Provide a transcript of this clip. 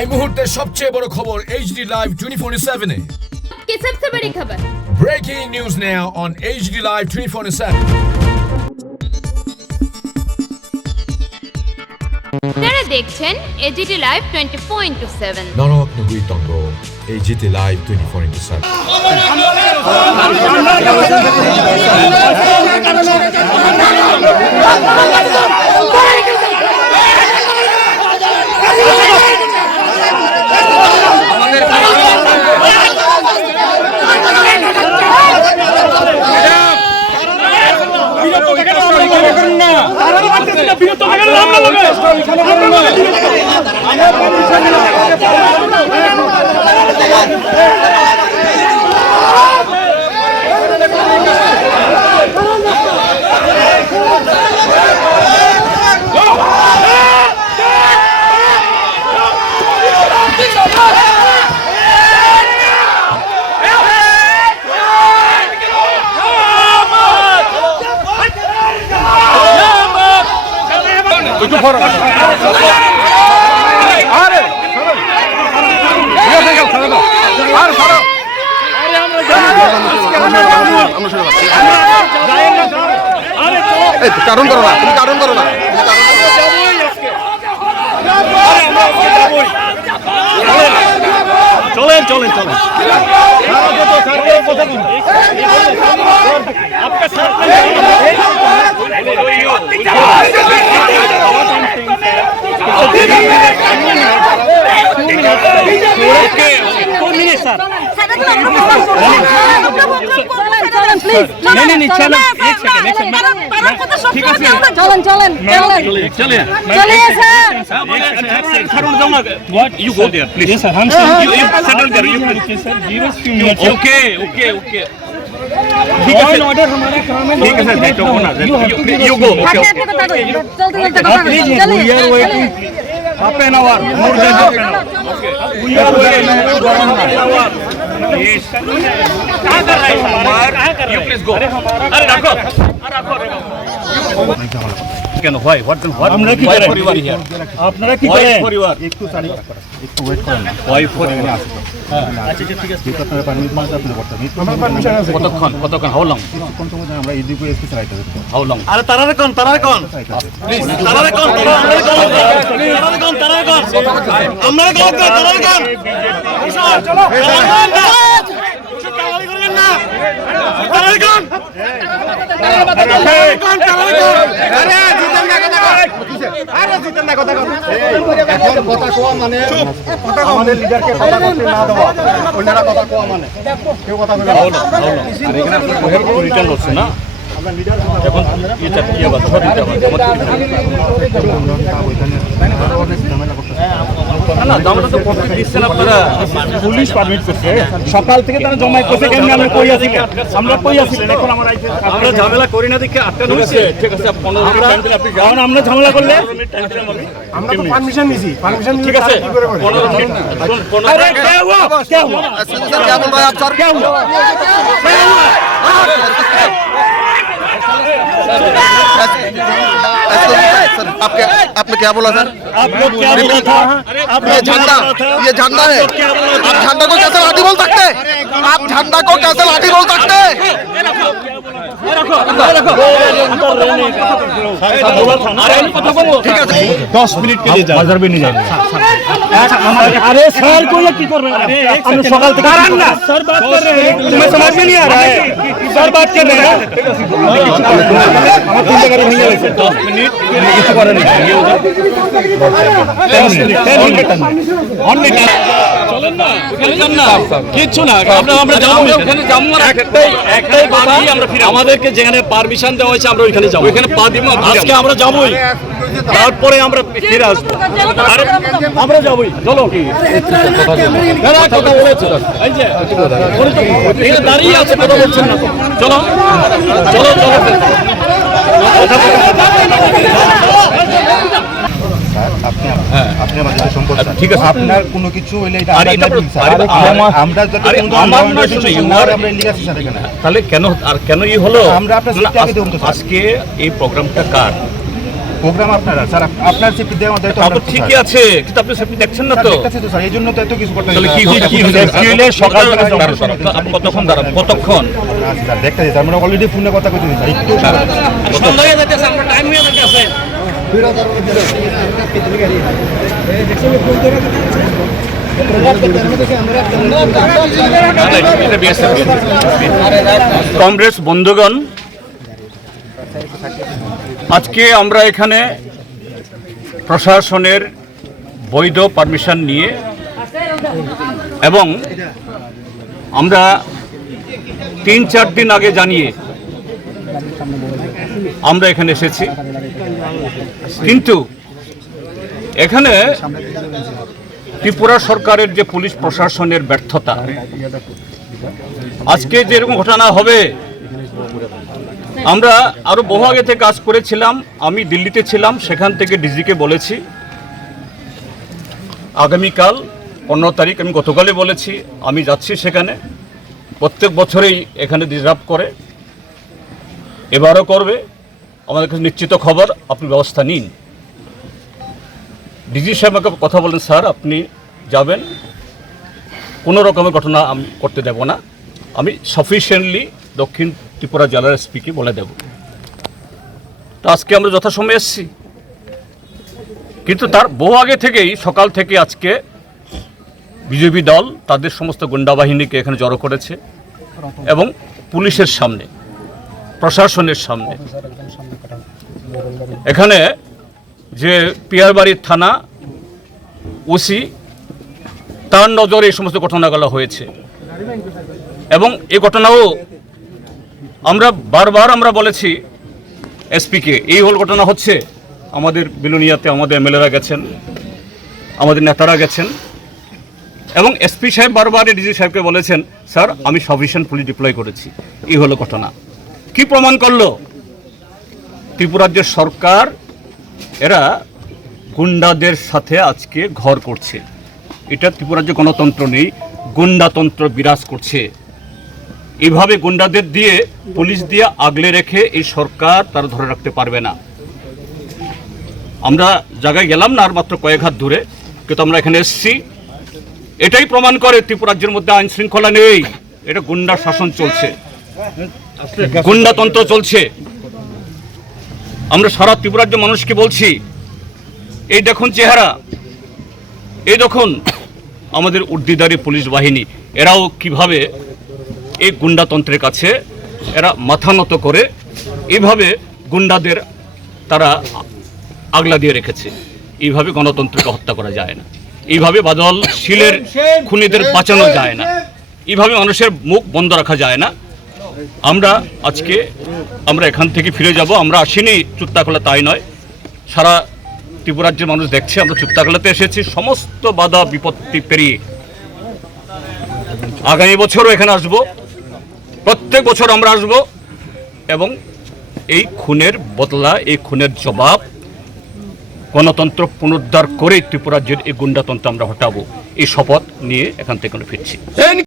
এই মুহূর্তের সবচেয়ে বড় খবর HD Live 24/7 এ কি सबसे बड़ी खबर Breaking news now on HD Live 24/7 আপনারা দেখছেন AGT Live 24/7 নরকনগুই তঙ্গ AGT Live 24/7 কারণ করো না, তুমি কারণ করো না। চলেন চলেন চলেন ठीक है sir you go please we are waiting half an hour more than half an hour we are waiting yes कहां कर रहे हैं you please go अरे रखो কেন ভাই আমরা কি করেন পরিবার হিয়ার আপনারা কি করেন পরিবার একটু ওয়েট করেন ভাই পরিবার আছে আচ্ছা ঠিক আছে ঠিক আপনারা পারমিট মাস আপনারা করতে আমার পারমিশন আছে কতক্ষণ হাউ লং কোন সময় আমরা ইডিপি এসপি চালাইতে হাউ লং আরে তারারে কোন প্লিজ তারারে কোন আমরা কোন তারারে কোন চলো কাওয়ালি করেন না তারারে কোন জিতেন না কথা এখন কথা কোয়া মানে আমাদের লিডারকে কথা বলতে না দেওয়া অন্যরা কথা কোয়া মানে কেউ কথা বলে না আর এখানে আপনারা রিটার্ন হচ্ছে না আমরা লিডার এখন এটা কি আবার ছড়ি না আমরা তো প্রত্যেক দিচ্ছেন আপনারা পুলিশ পারমিট করছে সকাল থেকে তারা জমাই করছে কেন আমরা কই আছি এখন আমরা ঝামেলা করি না দেখে আটকানো হয়েছে ঠিক আছে 15 মিনিট টাইম দিলে আপনি যান আমরা ঝামেলা করলে আমরা তো পারমিশন নিছি পারমিশন ঠিক আছে 15 মিনিট अरे क्या हुआ सर क्या बोल रहा है आप सर क्या हुआ सर आपने क्या बोला सर? आप लोग क्या बोला था? ये झंडा है। आप झंडा को कैसे लाठी बोल सकते? आप झंडा को कैसे लाठी बोल सकते? ঠিক আছে 10 মিনিট के लिए बाजार में नहीं जाएंगे अरे सर को ये की कर रहे हैं हम सकाल থেকে না सर बात कर रहे हैं तुम्हें समझ में नहीं आ रहा है सर बात कर रहे हैं আমার তিনটা গাড়ি ভেঙে গেছে 10 মিনিট কিছু করেন না কিচ্ছু না আমরা যাবো ওখানে যাবো একটাই কথা আমাদেরকে যেখানে পারমিশন দেওয়া হয়েছে আমরা ওইখানে যাবো ওইখানে পা দিব আজকে আমরা যাবোই তারপরে আমরা ফিরে আসবো আরে আমরা যাবোই চলো কি কথা বলেছো এই যে দাঁড়িয়ে আছে কথা বলছেন না চলো চলো চলো আপনি আমাদের সম্পর্ক ঠিক আছে আপনার কোনো কিছু হইলে এটা আমরা যত আমরা লিগাসি সাথে কেন তাহলে কেন আর কেন ই হলো আমরা আপনার আজকে এই প্রোগ্রামটা কার প্রোগ্রাম আপনারা স্যার, আপনার সেফটি দেওয়ার দায়িত্ব তা তো আপনার, ঠিকই স্যার। আছে, কিন্তু আপনি সেফটি দেখছেন না তো। দেখতেছি তো স্যার, এই জন্য তো এত কিছু করতে তাহলে কি সকাল থেকে কতক্ষণ দাঁড়ান, কতক্ষণ স্যার দেখতেছি স্যার, আমরা অলরেডি ফোনে কথা কইতেছি স্যার, একটু কংগ্রেস বন্ধুগণ, আজকে আমরা এখানে প্রশাসনের বৈধ পারমিশন নিয়ে এবং আমরা 3-4 দিন আগে জানিয়ে আমরা এখানে এসেছি, কিন্তু এখানে ত্রিপুরা সরকারের যে পুলিশ প্রশাসনের ব্যর্থতা, আজকে যেরকম ঘটনা হবে, আমরা আরো বহু আগে থেকে কাজ করেছিলাম। আমি দিল্লিতে ছিলাম, সেখান থেকে ডিজিকে বলেছি আগামীকাল 15 তারিখ, আমি গতকালই বলেছি আমি যাচ্ছি সেখানে। প্রত্যেক বছরেই এখানে ডিস্টার্ব করে, এবারও করবে। আমাদের কাছে নিশ্চিত খবর, আপনি ব্যবস্থা নিন। ডিজি সাহেব আমাকে কথা বলেন, স্যার আপনি যাবেন, কোনো রকমের ঘটনা আমি করতে দেব না, আমি সাফিসিয়েন্টলি দক্ষিণ ত্রিপুরা জেলার এসপিকে বলে দেব। তো আজকে আমরা যথাসময়ে এসেছি, কিন্তু তার বহু আগে থেকেই সকাল থেকে আজকে বিজেপি দল তাদের সমস্ত গুন্ডা বাহিনীকে এখানে জড়ো করেছে এবং পুলিশের সামনে, প্রশাসনের সামনে, এখানে যে পিয়ারবাড়ির থানা ওসি, তার নজরে এই সমস্ত ঘটনাগুলো হয়েছে। এবং এই ঘটনাও আমরা বলেছি এসপিকে, এই হল ঘটনা হচ্ছে। আমাদের বিলোনিয়াতে আমাদের এমএলএরা গেছেন, আমাদের নেতারা গেছেন, এবং এসপি সাহেব বারবার ডিজি সাহেবকে বলেছেন, স্যার আমি সাফিসিয়েন্ট পুলিশ ডিপ্লয় করেছি। এই হলো ঘটনা। কি প্রমাণ করলো? ত্রিপুরার যে সরকার, এরা গুন্ডাদের সাথে আজকে ঘর করছে। এটা ত্রিপুরার যে গণতন্ত্র নেই, গুন্ডাতন্ত্র বিরাজ করছে। এইভাবে গুন্ডাদের দিয়ে, পুলিশ দিয়ে আগলে রেখে এই সরকার তারা ধরে রাখতে পারবে না। আমরা জায়গায় গেলাম না, আর মাত্র কয়েক হাত দূরে, কিন্তু আমরা এখানে এসেছি। এটাই প্রমাণ করে ত্রিপুরা রাজ্যের মধ্যে আইন শৃঙ্খলা নেই, এটা গুন্ডা শাসন চলছে, গুন্ডাতন্ত্র চলছে। আমরা সারা ত্রিপুরা রাজ্যের মানুষকে বলছি, এই দেখুন চেহারা, এই দেখুন আমাদের উর্দিদারি পুলিশ বাহিনী, এরাও কিভাবে এই গুন্ডাতন্ত্রের কাছে এরা মাথা নত করে এইভাবে গুন্ডাদের তারা আগলা দিয়ে রেখেছে। এইভাবে গণতন্ত্রকে হত্যা করা যায় না, এইভাবে বাদল শিলের খুনিদের বাঁচানো যায় না, এইভাবে মানুষের মুখ বন্ধ রাখা যায় না। আমরা এখান থেকে ফিরে যাব। আমরা আসিনি চুক্তাকলা, তাই নয়, সারা ত্রিপুরা রাজ্যের মানুষ দেখছে আমরা চুক্তাকলাতে এসেছি সমস্ত বাধা বিপত্তি পেরিয়ে। আগামী বছরও এখানে আসব, প্রত্যেক বছর আমরা আসব, এবং এই খুনের বদলা, এই খুনের জবাব, গণতন্ত্র পুনরুদ্ধার করে ত্রিপুরা রাজ্যের এই গুন্ডাতন্ত্র আমরা হটাবো। এই শপথ নিয়ে এখান থেকে ফিরছি।